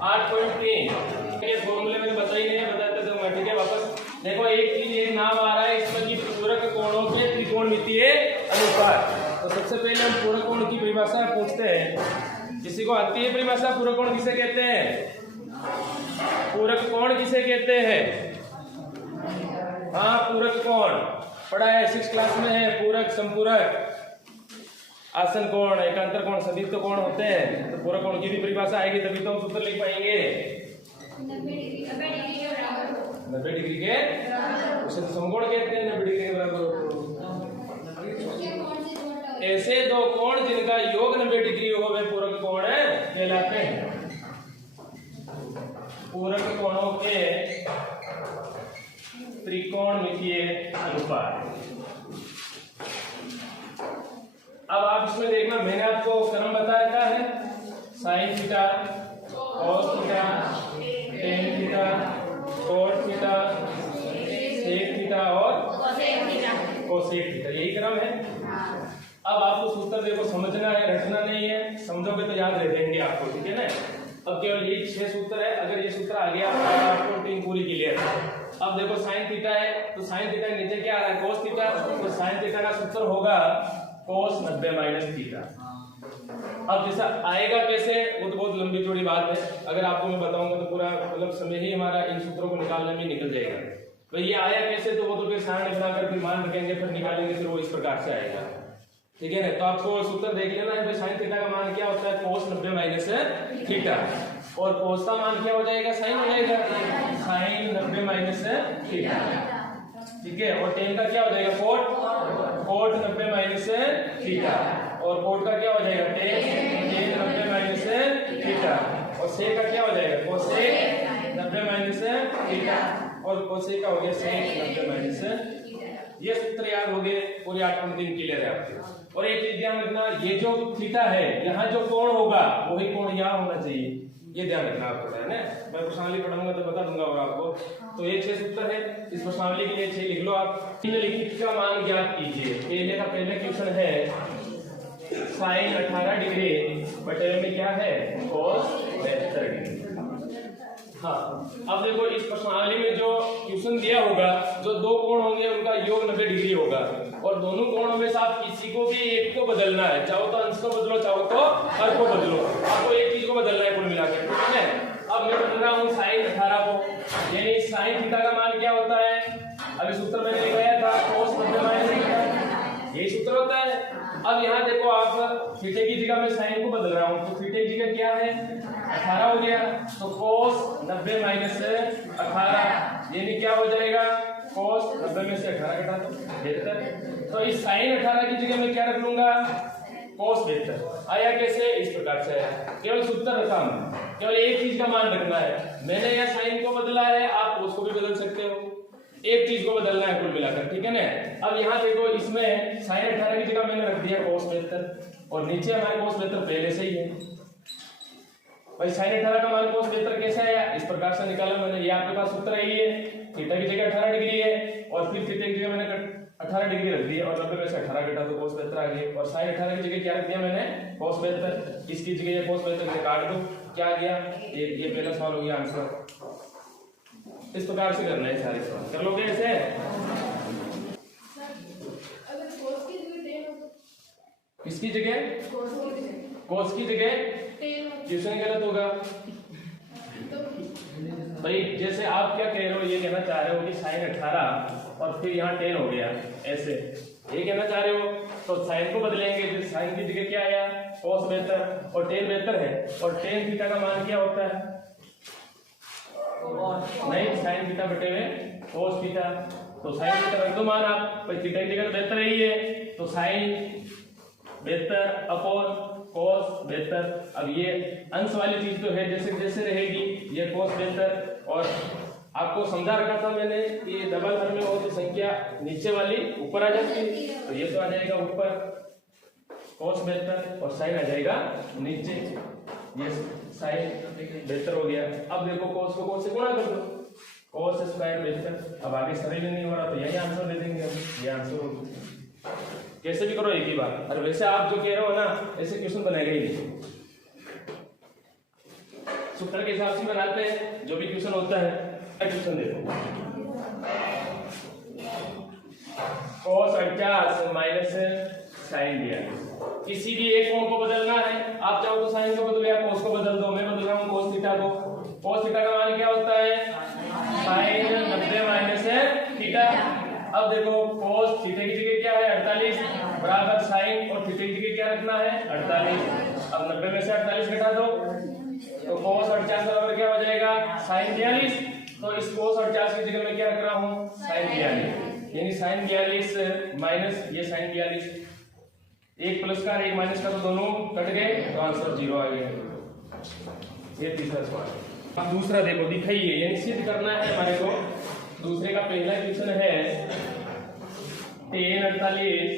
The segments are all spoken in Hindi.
8.3 ये फॉर्मूले मैंने बताई नहीं है, बताते दूंगा, ठीक है। वापस देखो, एक चीज एक नाम आ रहा है इसमें कि पूरक कोणों के त्रिकोणमितीय अनुपात। तो सबसे पहले हम पूरक कोण की परिभाषा पूछते हैं। किसी को आती है परिभाषा? पूरक कोण किसे कहते हैं? पूरक कोण किसे कहते हैं? हाँ, पूरक कोण पढ़ा है, 6 क्लास में है। पूरक, संपूरक, आसन कोण, एकांतर कोण, सदिश कोण होते हैं। तो पूरक कोण की भी परिभाषा आएगी तभी तो हम सूत्र लिख पाएंगे। 90 डिग्री के उसे तो समकोण कहते हैं। 90 डिग्री के बराबर ऐसे दो कोण जिनका योग 90 डिग्री हो वे पूरक कोण कहलाते हैं। पूरक कोणों के त्रिकोणमितीय अनुपात। अब आप इसमें देखना, मैंने आपको क्रम बता रखा है, sine theta, cos theta, tan theta, cot theta, sec theta और कोसेक थीटा, यही क्रम है। अब आपको सूत्र देखो समझना है, रटना नहीं है, समझोगे तो याद रह जाएंगे आपको, ठीक है ना। अब केवल यही 6 सूत्र है, अगर ये सूत्र आ गया आपको टीम पूरी क्लियर है। अब देखो साइन थीटा है, तो साइन थीटा नीचे क्या आ रहा है? Cos theta. तो साइन थीटा का सूत्र होगा कोस 90 माइनस थीटा। अब जैसा आएगा कैसे, वो तो बहुत लंबी चौड़ी बात है, अगर आपको मैं बताऊंगा तो पूरा मतलब समय ही हमारा इन सूत्रों को निकालने में निकल जाएगा। तो ये आया कैसे, तो वो तो फिर सारणी बनाकर फिर मान रखेंगे, फिर निकालेंगे, फिर वो इस प्रकार से आएगा, ठीक है ना। तो आपको सूत्र देख लेना है, साइन थीटा का मान क्या होता है? कोस 90 माइनस थीटा। और कोस का मान क्या हो जाएगा? साइन हो जाएगा, साइन 90 माइनस थीटा, ठीक है। और टेन का क्या हो जाएगा? Cot 90 minus theta. और कोट का क्या हो जाएगा? Tan 90 minus theta. और सेक का क्या हो जाएगा? Cosec 90 minus theta. और कोसेक का हो गया सेक 90 माइनस। ये सूत्र याद हो गए, पूरे 8.3 क्लियर है आपके। और एक चीज ध्यान रखना, ये जो थीटा है, यहाँ जो कोण होगा वही कोण यहाँ होना चाहिए, ये ध्यान रखना आपको, है ना। मैं प्रश्नावली पढ़ाऊंगा तो बता दूंगा और आपको। तो ये 6 सूत्र है, इस प्रश्नावली के लिए 6 लिख लो आप। निम्नलिखित का मान ज्ञात कीजिए। पहले का पहले क्वेश्चन है साइन 18 डिग्री बटे में क्या है? कोस 72 डिग्री। हाँ, अब देखो इस प्रश्नावली में जो क्वेश्चन दिया होगा, जो दो कोण होंगे उनका योग 90 डिग्री होगा, और दोनों कोणों में से आप किसी को भी एक को बदलना है, चाहो तो अंश को बदलो, चाहो तो हर को बदलो, आपको एक चीज को बदलना है कुल मिलाकर, ठीक है। अब मैं बदल रहा हूँ साइन 18 को, यानी साइन थीटा का मान क्या होता है? अभी सूत्र मैंने लिखाया था कोस 90 माइनस थीटा, यही सूत्र होता है। अब यहाँ देखो, आप थीटे की जगह में साइन को बदल रहा हूँ, तो थीटे की जगह क्या है? 18 हो गया, तो कोस 90 माइनस 18 यानी क्या हो जाएगा? कोस 90 में से 18 घटा दो 72। तो इस साइन 18 की जगह में क्या रख लूंगा? कोस 72। आया कैसे? इस प्रकार से आया। केवल सूत्र रखा, केवल एक चीज का मान रखना है। मैंने यहाँ साइन को बदला है, आप उसको भी बदल सकते हो, एक चीज को बदलना है कुल मिलाकर, ठीक है ना। अब यहाँ देखो, इसमें साइन 18 की जगह मैंने रख दिया कोस 72, और नीचे हमारे कोस 72 पहले से ही है। भाई साइन 18 का मान कोस 72 कैसे आया? इस प्रकार से निकाला मैंने, ये आपके पास सूत्र है, ये थीटा की जगह 18 डिग्री है, और फिर थीटा की जगह मैंने 18 डिग्री रख दिया, और 90 में से 18 घटा तो कोस 72 आ गया। और साइन 18 की जगह क्या रख दिया मैंने? कोस 72। इसकी जगह ये कोस 72 से काट दो, क्या आ गया? ये पहला सवाल हो गया आंसर। इस प्रकार से करना है सारे सवाल, कर लोगे ऐसे? किसकी जगह? कोस की जगह ट्यूशन गलत होगा भाई। जैसे आप क्या कह रहे हो, ये कहना चाह रहे हो कि साइन 18 और फिर यहाँ 10 हो गया, ऐसे ये कहना चाह रहे हो, तो साइन को बदलेंगे, फिर साइन की जगह क्या आया? कोस 72, और 10 72 है, और 10 थीटा का मान क्या होता है? नहीं, साइन थीटा बटे में कोस थीटा, तो साइन थीटा रख दो मान आप, थीटा की जगह 72 ही है, तो साइन 72 अपॉन कोस 72। अब ये अंश वाली चीज तो है, जैसे जैसे रहेगी, ये कोस 72, और आपको समझा रखा था मैंने कि डबल हर में हो तो संख्या नीचे वाली ऊपर आ जाती है, तो ये तो आ जाएगा ऊपर कोस 72 और साइन आ जाएगा नीचे, ये साइन 72 हो गया। अब देखो कोस को कोस से गुणा कर दो, कोस स्क्वायर 72। अब आगे सरल नहीं हो रहा तो यही आंसर दे देंगे हम, ये आंसर होगा। कैसे भी करो एक ही बार। और वैसे आप जो कह रहे हो ना ऐसे क्वेश्चन बनेगा ही नहीं, सूत्र के हिसाब से बनाते हैं जो भी क्वेश्चन होता है। क्वेश्चन देखो, cos 50 माइनस साइन दिया, किसी भी एक कोण को बदलना है। आप चाहो तो साइन को बदलो या cos को बदल दो। मैं बदल रहा हूँ cos थीटा को। cos थीटा का मान क्या होता है? Sine 90 minus theta. अब देखो cos थीटा की जगह क्या है 48 बराबर साइन और थीटा की जगह क्या रखना है 48। अब 90 में से 48 घटा दो तो cos 48 बराबर क्या हो जाएगा साइन 42। तो इस cos 48 की जगह मैं क्या रख रहा हूँ साइन 42, यानी साइन 42 माइनस ये साइन 42, एक प्लस का एक माइनस का तो दोनों कट गए तो आंसर 0 आ गया। ये तीसरा सवाल। अब दूसरा देखो दिखाइए, यानी सिद्ध करना है हमारे को। दूसरे का पहला क्वेश्चन है tan 48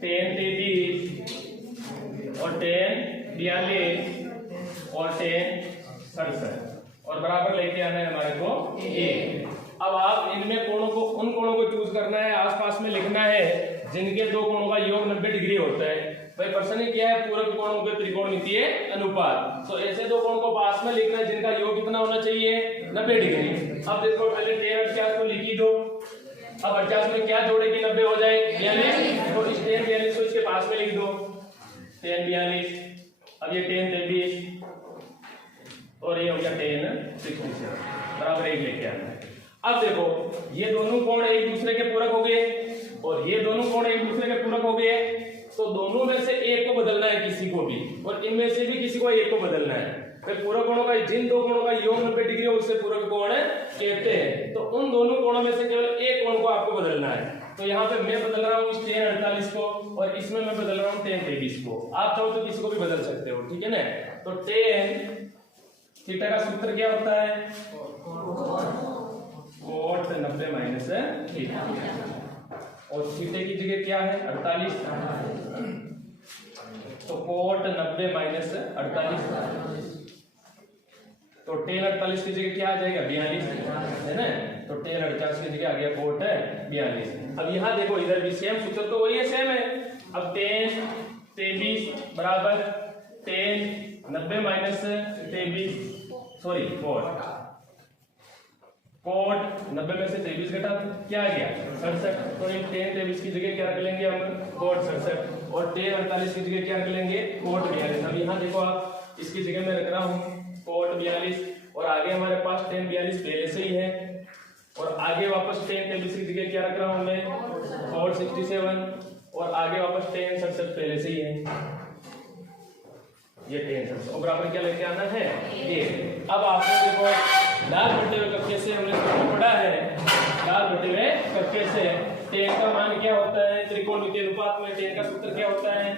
tan 33 और tan 42 और tan 67 और बराबर लेके आना है हमारे को a। अब आप इनमें कोणों को उन कोणों को चूज करना है, आसपास में लिखना है जिनके दो कोणों का योग 90 डिग्री होता है। भाई प्रश्न क्या है पूरक कोणों के त्रिकोणमितीय अनुपात। तो ऐसे दो कोणों को पास में लिखना है जिनका योग कितना होना चाहिए 90 डिग्री। अब देखो पहले tan 48 को लिख ही दो। अब 50 में क्या जोड़ेगी 90 हो जाए 42, तो इस tan 42 को इसके पास में लिख दो tan 42। अब ये tan 23 और ये हो गया tan 67 बराबर 1 लेके आना है। अब देखो ये दोनों कोण एक दूसरे के पूरक हो गए और ये दोनों कोण एक दूसरे के पूरक हो गए, तो दोनों में से एक को बदलना है किसी को भी, और इनमें से भी किसी को एक को बदलना है। फिर पूरक कोणों का जिन दो कोणों का योग 90 डिग्री हो उससे पूरक कोण कहते हैं। तो उन दोनों कोणों में से केवल एक कोण को आपको बदलना है। तो यहाँ पे मैं बदल रहा हूँ tan 48 को और इसमें मैं बदल रहा हूँ tan 23 को। आप चाहो तो किसी को भी बदल सकते हो, ठीक है ना। तो tan थीटा का सूत्र क्या होता है cot 90 माइनस थीटा, और थीटा की जगह क्या है 48, तो cot 90 माइनस 48, तो tan 48 की जगह क्या आ जाएगा 42 है ना। तो tan 48 की जगह आ गया cot 42। अब यहाँ देखो इधर भी सेम सूत्र तो वही है सेम है। अब tan 23 बराबर tan 90 माइनस 23 सॉरी cot 90 में से 23 घटा क्या आ गया 67, तो ये tan 23 की जगह क्या रख लेंगे हम cot 67 और tan 48 की जगह क्या रख लेंगे cot 42। अब यहाँ देखो आप इसकी जगह मैं रख रहा हूँ cot 42 और आगे हमारे पास tan 42 पहले से ही है, और आगे वापस tan 23 की जगह क्या रख रहा हूँ मैं cot 67 और आगे वापस tan 67 पहले से ही है, ये tan 67 और बराबर क्या लेके आना है ये। अब आपने देखो लाल बटे हुए कक्के से हमने पढ़ा है, लाल बटे हुए कक्के से tan का मान क्या होता है त्रिकोणमितीय अनुपात में tan का सूत्र क्या होता है a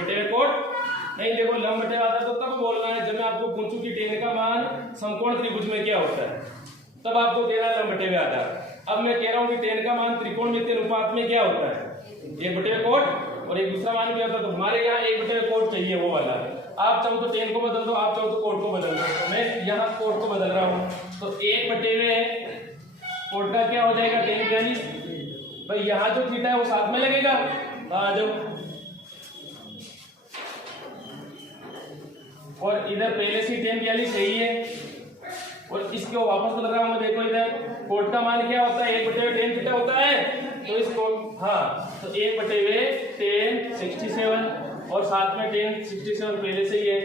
बटे हुए cot। नहीं देखो लंब बटे आता तो तब बोलना है जब मैं आपको पूछूं कि tan का मान समकोण त्रिभुज में क्या होता है, तब आपको कहना है लंब बटे हुए आधार। अब मैं कह रहा हूँ कि tan का मान त्रिकोणमितीय अनुपात में क्या होता है 1 बटे हुए cot और एक दूसरा मान क्या होता है, तो हमारे यहाँ 1 बटे हुए cot चाहिए वो वाला। आप चाहो तो tan को बदल दो, आप चाहो तो cot को बदल दो, तो मैं यहाँ cot को बदल रहा हूँ। तो 1 बटे हुए cot का क्या हो जाएगा tan 42। भाई यहाँ जो थीटा है वो साथ में लगेगा, आ जाओ। और इधर पहले से tan 42 सही है और इसको वापस बदल रहा हूँ। देखो इधर cot का मान क्या होता है 1 बटे हुए tan थीटा होता है, तो इसको हाँ तो 1 बटे हुए tan 67 और साथ में tan 67 पहले से ही है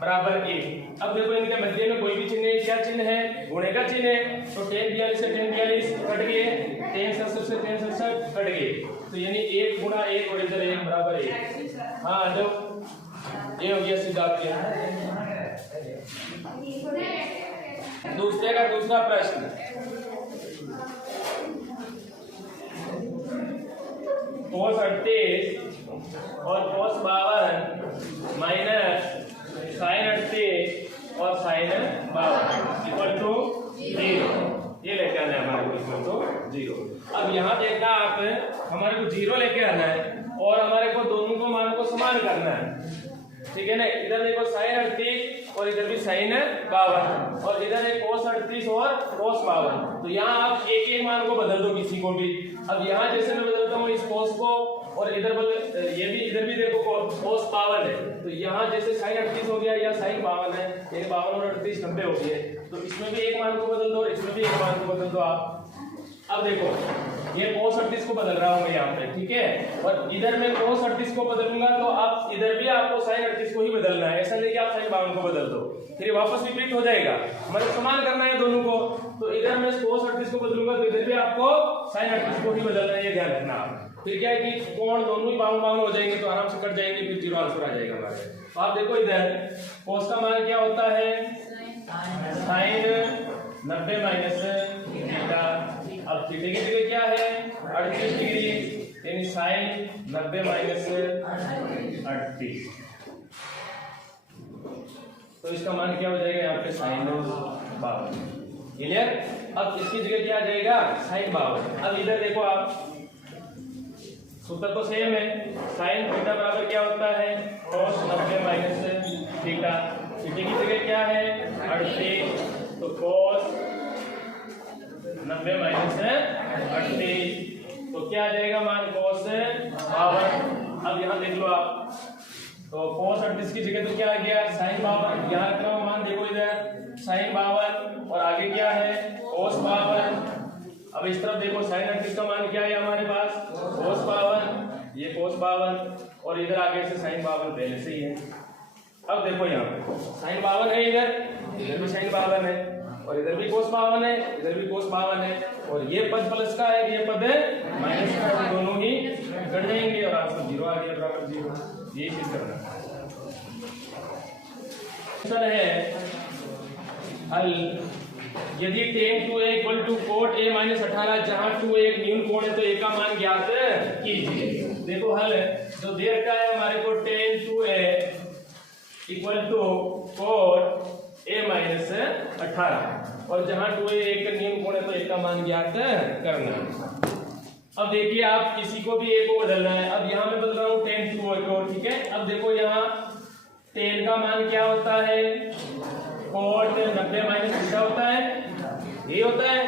बराबर 1। अब देखो इनके मध्य में कोई भी चिन्ह है, क्या चिन्ह है गुणे का चिन्ह है, तो tan 42 से tan 42 कट गए, tan 67 से tan 67 कट गए, तो यानी 1 गुणा 1 और इधर 1 बराबर 1। हाँ जो ये हो गया सीधा आपके। दूसरे का दूसरा प्रश्न, cos 38 और cos 52 माइनस sin 38 और sin 52 इक्वल टू 0, ये लेके आना है हमारे को इक्वल टू 0। अब यहाँ देखना आप हमारे को 0 लेके आना है और हमारे को दोनों को मानों को समान करना है, ठीक है ना। इधर देखो sin 38 और इधर भी sin 52 और इधर है cos 38 और cos 52, तो यहाँ आप एक एक मान को बदल दो किसी को भी। अब यहाँ जैसे मैं बदलता हूँ इस cos और इधर ये भी इधर भी देखो cos 52 है, तो यहाँ जैसे sin 38 हो गया या sin 52 है, ये 52 और 38 90 हो गए, तो इसमें भी एक मान को बदल दो और इसमें भी एक मान को बदल दो आप। अब देखो ये cos 38 को बदल रहा हूँ यहाँ पे, ठीक है, और इधर मैं cos 38 को बदलूंगा तो आप इधर भी आपको sin 38 को ही बदलना है, ऐसा नहीं कि आप sin 52 को बदल दो, फिर वापस विपरीत हो जाएगा, मतलब समान करना है दोनों को। तो इधर मैं cos 38 को बदलूंगा तो इधर भी आपको sin 38 को ही बदलना है, ये ध्यान रखना आप। फिर क्या है कि कोण दोनों ही 52 हो जाएंगे तो आराम से कट जाएंगे, फिर जीरो आंसर आ जाएगा हमारे। तो आप देखो इधर cos का मान क्या होता है, sin 90 माइनस थीटा। अब थीटा की जगह क्या है 38 डिग्री, यानी sin 90 माइनस 38, तो इसका मान क्या हो जाएगा यहाँ पे sin 52। क्लियर। अब इसकी जगह क्या आ जाएगा sin 52। अब इधर देखो आप, सूत्र तो सेम है, sin थीटा बराबर क्या होता है cos 90 माइनस थीटा। थीटा की जगह क्या है 38, तो cos 90 माइनस 38, तो क्या आ जाएगा मान cos 52। अब यहाँ देख लो आप, तो cos 38 की जगह तो क्या आ गया sin 52, यहाँ रख रहा हूँ मान, देखो इधर sin 52 और आगे क्या है cos 52। अब इस तरफ देखो sin 38 का मान क्या है हमारे पास cos 52, ये cos 52 और इधर आगे से sin 52 पहले से ही है। अब देखो यहाँ पे sin 52 है, इधर भी sin 52 है और इधर भी cos 52 है, इधर भी cos 52 है, और ये पद प्लस का है, ये पद माइनस का है, दोनों ही कट जाएंगे और आंसर जीरो आ गया बराबर जीरो। यही चीज करना है। हल यदि tan 2a equal to cot a minus 18, जहां 2a एक न्यून कोण है तो a का मान ज्ञात कीजिए। देखो हल जो दे रखा है हमारे को tan 2a equal to cot a minus 18, और जहां 2a एक का न्यून कोण है तो a का मान ज्ञात करना है। अब देखिए आप किसी को भी a को बदलना है, अब यहाँ मैं बदल रहा हूँ tan 2a को, ठीक है। अब देखो यहाँ tan का मान क्या होता है cot 90 माइनस थीटा होता है, ये होता है।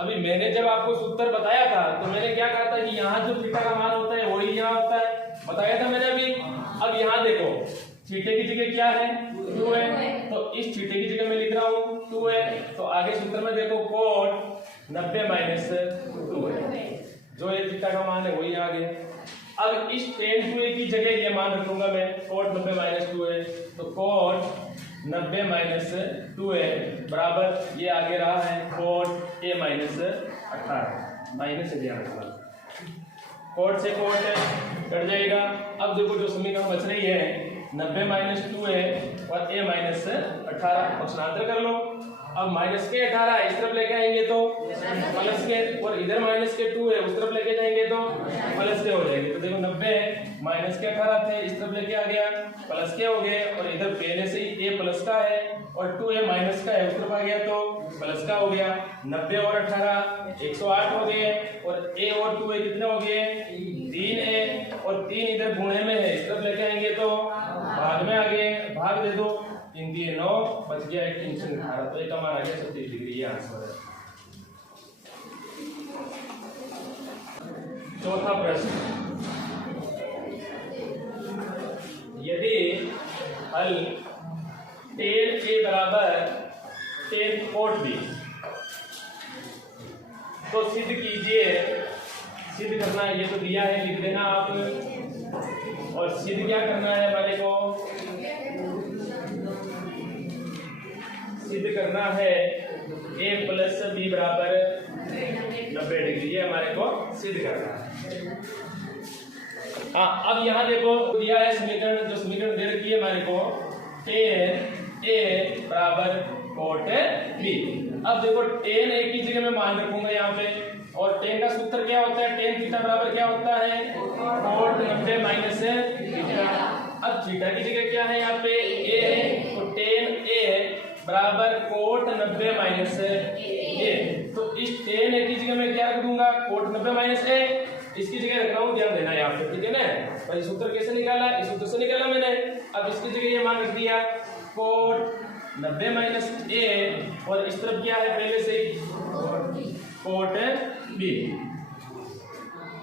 अभी मैंने जब आपको सूत्र बताया था तो मैंने क्या कहा था कि यहाँ जो थीटा का मान होता है वही यहाँ होता है, बताया था मैंने अभी। अब यहाँ देखो थीटा की जगह क्या है 2 है, तो इस थीटा की जगह मैं लिख रहा हूँ 2 है, तो आगे सूत्र में देखो cot 90 माइनस 2 है, जो ये थीटा का मान है वही आ गया। अब इस tan 2a की जगह ये मान रखूंगा मैं cot 90 माइनस 2 है, तो cot 90 माइनस 2a बराबर ये आगे रहा है cot a minus 18, minus cot से cot कट जाएगा। अब देखो जो समीकरण बच रही है 90 माइनस 2a और a माइनस 18, ऑप्शनांतर कर लो। अब माइनस के 18 इस तरफ लेके आएंगे तो प्लस के, और इधर माइनस के 2 है उस तरफ लेके जाएंगे तो प्लस के हो जाएंगे। तो देखो 90 माइनस के 18 थे, इस तरफ लेके आ गया प्लस के हो गए, और इधर पहले से ही a प्लस का है और 2a माइनस का है उस तरफ आ गया तो प्लस का हो गया। 90 और 18 108 हो गए, और a और 2a कितने हो गए 3a, और 3 इधर गुणे में है इस तरफ लेके आएंगे तो भाग में आ गए, भाग दे दो 3 दिए 9, बच गया 1 3 18, तो एक मान आ गया 37 डिग्री, ये आंसर है। चौथा प्रश्न, यदि हल tan a बराबर tan cot b, तो सिद्ध कीजिए। सिद्ध करना है, ये तो दिया है लिख देना आप, और सिद्ध क्या करना है हमारे को, सिद्ध करना है a प्लस b बराबर 90 डिग्री, ये हमारे को सिद्ध करना है। हाँ, अब यहाँ देखो दिया है समीकरण, जो समीकरण दे रखी है हमारे को tan a बराबर cot b। अब देखो tan a की जगह मैं मान रखूंगा यहाँ पे, और tan का सूत्र क्या होता है, tan थीटा बराबर क्या होता है cot 90 माइनस थीटा। अब थीटा की जगह क्या है यहाँ पे a है, तो tan a बराबर cot 90 माइनस a, तो इस tan a की जगह मैं क्या रख दूंगा cot 90 माइनस a, इसकी जगह रख रहा हूँ, ध्यान देना यहाँ पे, ठीक है ना। भाई सूत्र कैसे निकाला, इस सूत्र से निकाला मैंने। अब इसकी जगह ये मान रख दिया cot 90 माइनस a, और इस तरफ क्या है पहले से cot b।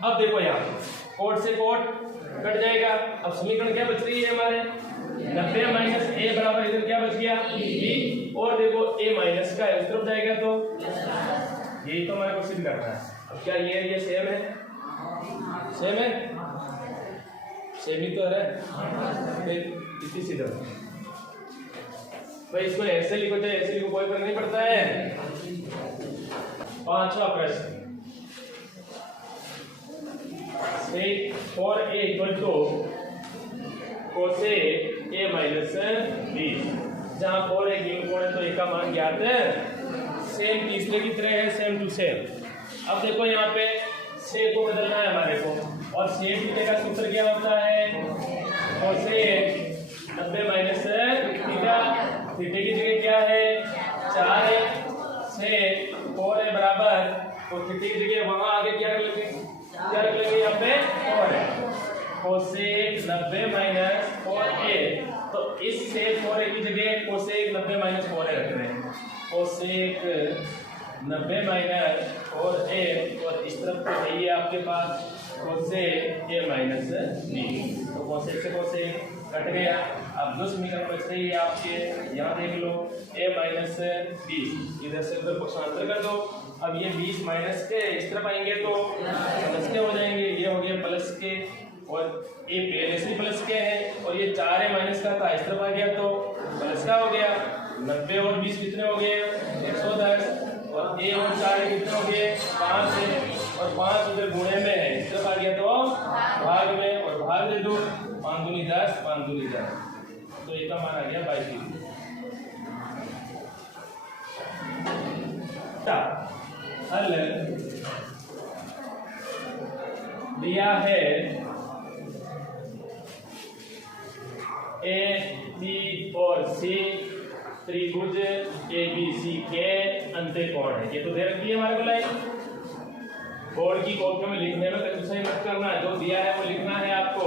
अब देखो यहाँ कोट से कोट कट जाएगा। अब समीकरण क्या बच रही है हमारे 90 माइनस ए बराबर इधर क्या बच गया बी, और देखो ए माइनस का इस तरफ जाएगा तो यही तो हमारे को सिद्ध करना है। अब क्या ये सेम है? सेम है, सेम ही तो है। फिर इसी सीधा भाई इसको ऐसे लिखो चाहे ऐसे लिखो, कोई फर्क नहीं पड़ता है। पांचवा प्रश्न, for A equal to cosec A minus B, जहां फॉर एक गिवन है तो ए का मान ज्ञात है। सेम तीसरे की तरह है, सेम टू सेम। अब देखो यहाँ पे से को बदलना है हमारे को, और सेक थीटा का सूत्र क्या होता है? कोसेक 90 माइनस थीटा, थीटा की जगह क्या है 4 है, से 4 है बराबर, तो थीटा की जगह वहां आगे क्या रख लेंगे, क्या रख लेंगे यहाँ पे 4 है। कोसेक 90 माइनस 4a, तो इस सेक 4a की जगह कोसेक 90 माइनस 4a रख रहे हैं। कोसेक 90 माइनस 4a, और इस तरफ तो है ये आपके पास कोसेक a माइनस b, तो कोसेक से कोसेक कट गया। अब जो समीकरण बच रही है आपके यहाँ देख लो a माइनस 20, इधर से उधर पक्षांतर कर दो। अब ये 20 माइनस के इस तरफ आएंगे तो प्लस के हो जाएंगे, ये हो गया प्लस के, और ए पहले से प्लस के है, और ये 4 है माइनस का था, इस तरफ आ गया तो प्लस का हो गया। 90 और 20 कितने हो गए 110, और ए और 4 कितने हो गए 5 है, और 5 उधर गुणे में है, इस तरफ आ गया तो भाग में, और भाग दे दो 5 दूनी 10, 5 दूनी 10, तो ये का मान आ गया 22। हल दिया है ए बी और सी त्रिभुज ABC के अंतःकोण है। ये तो दे रखी है हमारे को लाइन, बोर्ड की कॉपी में लिखने में कंजूसाई मत करना है, जो दिया है वो लिखना है आपको,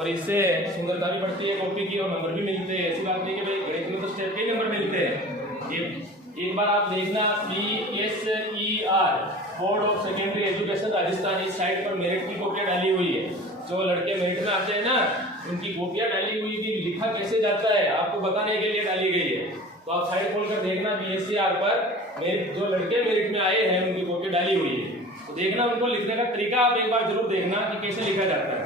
और इससे सुंदरता भी बढ़ती है कॉपी की, और नंबर भी मिलते हैं। ऐसी बात नहीं कि भाई गणित में तो स्टेट के नंबर मिलते हैं। ये एक बार आप देखना PSER board of secondary education Rajasthan, इस साइट पर मेरिट की कॉपियां डाली हुई है। जो लड़के मेरिट में आते हैं ना, उनकी कॉपियां डाली हुई थी, लिखा कैसे जाता है आपको बताने के लिए डाली गई है। तो आप साइट खोलकर देखना PSER पर जो लड़के मेरिट में आए हैं उनकी कॉपी डाली हुई है, तो देखना उनको लिखने का तरीका आप एक बार जरूर देखना कि कैसे लिखा जाता है,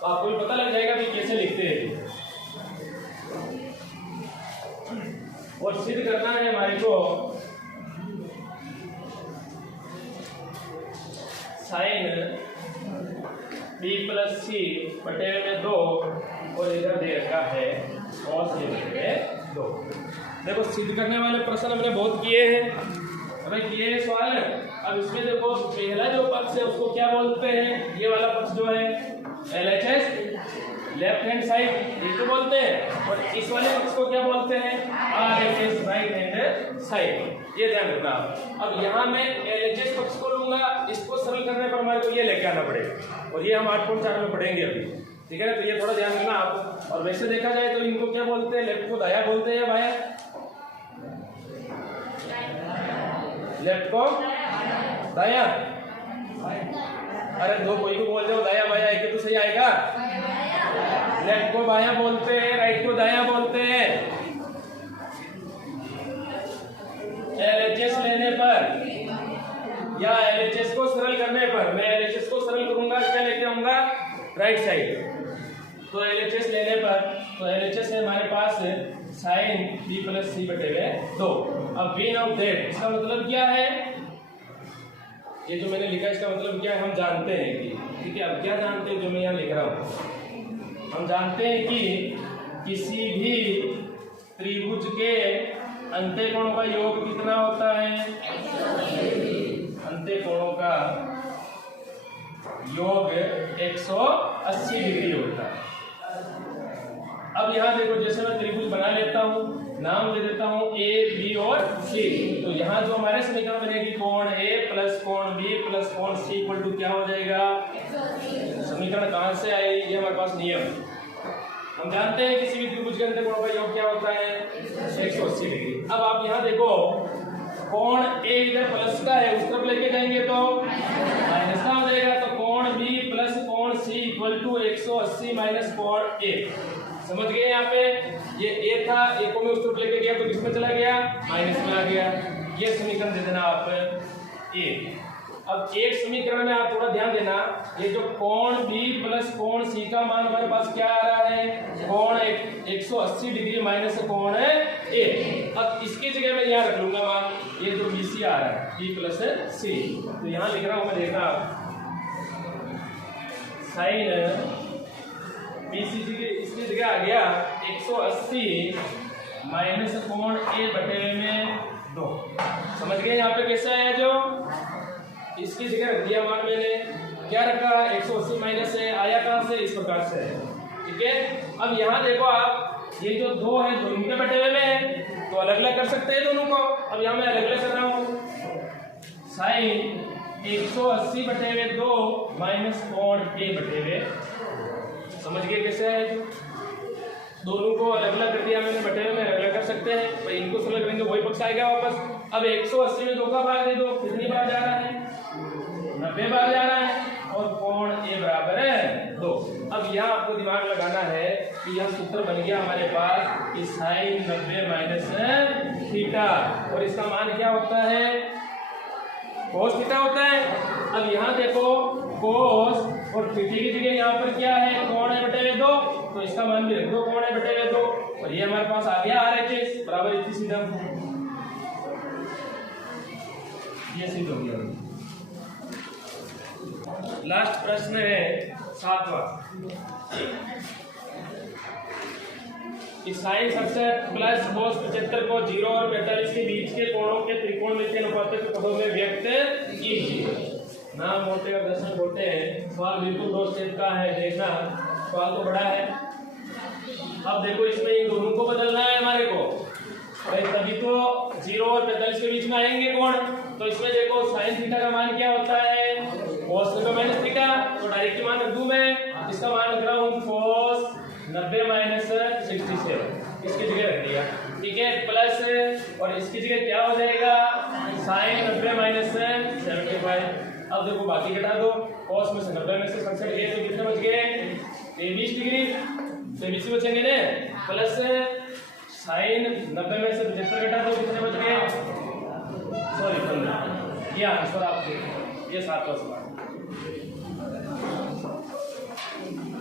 तो आपको भी पता लग जाएगा कि कैसे लिखते हैं। और सिद्ध करना है हमारे को साइन b प्लस सी बटे में 2, और इधर दे रखा है cos a बटे 2। देखो सिद्ध करने वाले प्रश्न हमने बहुत किए हैं, अबे किए हैं सवाल। अब इसमें देखो पहला जो पक्ष है उसको क्या बोलते हैं, ये वाला पक्ष जो है LHS लेफ्ट हैंड साइड, ये तो बोलते हैं, और इस वाले पक्ष को क्या बोलते हैं RHS राइट हैंड साइड, ये ध्यान रखना। अब यहाँ मैं LHS पक्ष को लूंगा, इसको सरल करने पर हमारे को ये लेके आना पड़ेगा, और ये हम 8.4 में पढ़ेंगे अभी, ठीक है ना। तो ये थोड़ा ध्यान रखना आप। और वैसे देखा जाए तो इनको क्या बोलते हैं, लेफ्ट को दाया बोलते हैं, बाया लेफ्ट को दाया। अरे दो कोई को बोल दो दाया बाया, एक तो सही आएगा। लेफ्ट को बाया बोलते हैं, राइट को दाया बोलते हैं। LHS लेने पर या LHS को सरल करने पर, मैं LHS को सरल करूंगा, क्या लेके आऊंगा राइट साइड। तो LHS लेने पर, तो LHS है हमारे पास साइन b प्लस सी बटे 2। अब वी नाउ दैट, इसका मतलब क्या है, ये जो मैंने लिखा इसका मतलब क्या है हम जानते हैं कि, ठीक है। अब क्या जानते हैं जो मैं यहाँ लिख रहा हूँ, हम जानते हैं कि किसी भी त्रिभुज के अंतःकोणों का योग कितना होता है, अंतःकोणों का योग 180 डिग्री होता है। अब यहाँ देखो जैसे मैं त्रिभुज बना लेता हूँ, नाम दे देता हूँ A, B और C, तो यहाँ जो हमारे समीकरण बनेगी कोण A प्लस कोण B प्लस कोण C इक्वल टू क्या हो जाएगा, समीकरण कहाँ से आए, ये हमारे पास नियम। हम जानते हैं किसी भी त्रिभुज के अंतःकोण का योग क्या होता है 180 डिग्री। अब आप यहाँ देखो कोण ए इधर प्लस का है, उस तरफ लेके जाएंगे तो माइनस का हो जाएगा। तो कोण बी प्लस कोण सी इक्वल टू 180 माइनस कोण ए। समझ गए? यहाँ पे ये ए था, ए को मैं उस तरफ लेके गया तो किसमें चला गया, माइनस में आ गया। ये समीकरण दे देना आप ए। अब एक समीकरण में आप थोड़ा ध्यान देना, ये जो कोण बी प्लस कोण सी का मान हमारे पास क्या आ रहा है, कोण 180 डिग्री माइनस कोण ए। अब इसकी जगह मैं यहाँ रख लूंगा मान, ये जो बी सी आ रहा है बी प्लस सी, तो यहाँ लिख रहा हूँ मैं, देखना साइन बी सी इसकी जगह आ गया 180 माइनस कोण ए बटे में 2। समझ गए यहाँ पे कैसे आया, जो इसकी जगह रख दिया मान मैंने, क्या रखा 180 माइनस से आया कहां से, इस प्रकार से। ठीक है, अब यहाँ देखो आप, ये जो 2 है दोनों के बटे हुए में है, तो अलग अलग कर सकते हैं दोनों को। अब यहाँ मैं अलग अलग कर रहा हूँ, साइन 180 बटे हुए 2 माइनस कोण ए बटे हुए। समझ गए कैसे है, दोनों को अलग अलग कर दिया मैंने, बटे हुए में अलग अलग कर सकते हैं भाई, इनको सरल करेंगे वही पक्ष आएगा वापस। अब 180 में 2 का भाग दे दो, कितनी बार जा रहा है, 90 बार जा रहा है, और कोण ए बराबर है 2। अब यहाँ आपको दिमाग लगाना है कि यह सूत्र बन गया हमारे पास कि साइन 90 माइनस थीटा, और इसका मान क्या होता है, कोस थीटा होता है। अब यहाँ देखो कोस और थीटा की जगह यहाँ पर क्या है, कोण ए बटे हुए 2, तो इसका मान भी रख दो कोण ए बटे हुए 2, और ये हमारे पास आ गया RHS बराबर इतनी सीधा, ये सिद्ध हो गया। लास्ट प्रश्न है 7वां, कि साइन 67 प्लस कोस 75 को 0 और 45 के बीच के कोणों के त्रिकोणमितीय अनुपातिक पदों में व्यक्त कीजिए। नाम मोटे और दर्शन होते हैं, सवाल बिल्कुल 2 स्टेप का है, देखना सवाल तो बड़ा है। अब देखो इसमें इन दोनों को बदलना है हमारे को भाई, तभी तो 0 और 45 के बीच में आएंगे कोण। तो इसमें देखो साइन थीटा का मान क्या होता है, कोस 90 माइनस थीटा, तो डायरेक्ट मान रख दूं मैं, इसका मान रख रहा हूँ कोस 90 माइनस 67, इसकी जगह रख दिया। ठीक है, प्लस और इसकी जगह क्या हो जाएगा, साइन 90 माइनस 75। अब देखो बाकी घटा दो, कोस में से 90 में से 67 गए तो कितने बच गए, 23 डिग्री, 23 बचेंगे ना, प्लस साइन 90 में से 75 घटा दो, कितने बच गए, सॉरी 15। ये आंसर आप देखो, ये 7वां सवाल।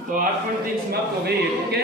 तो 8.3 समाप्त हो गई। ओके।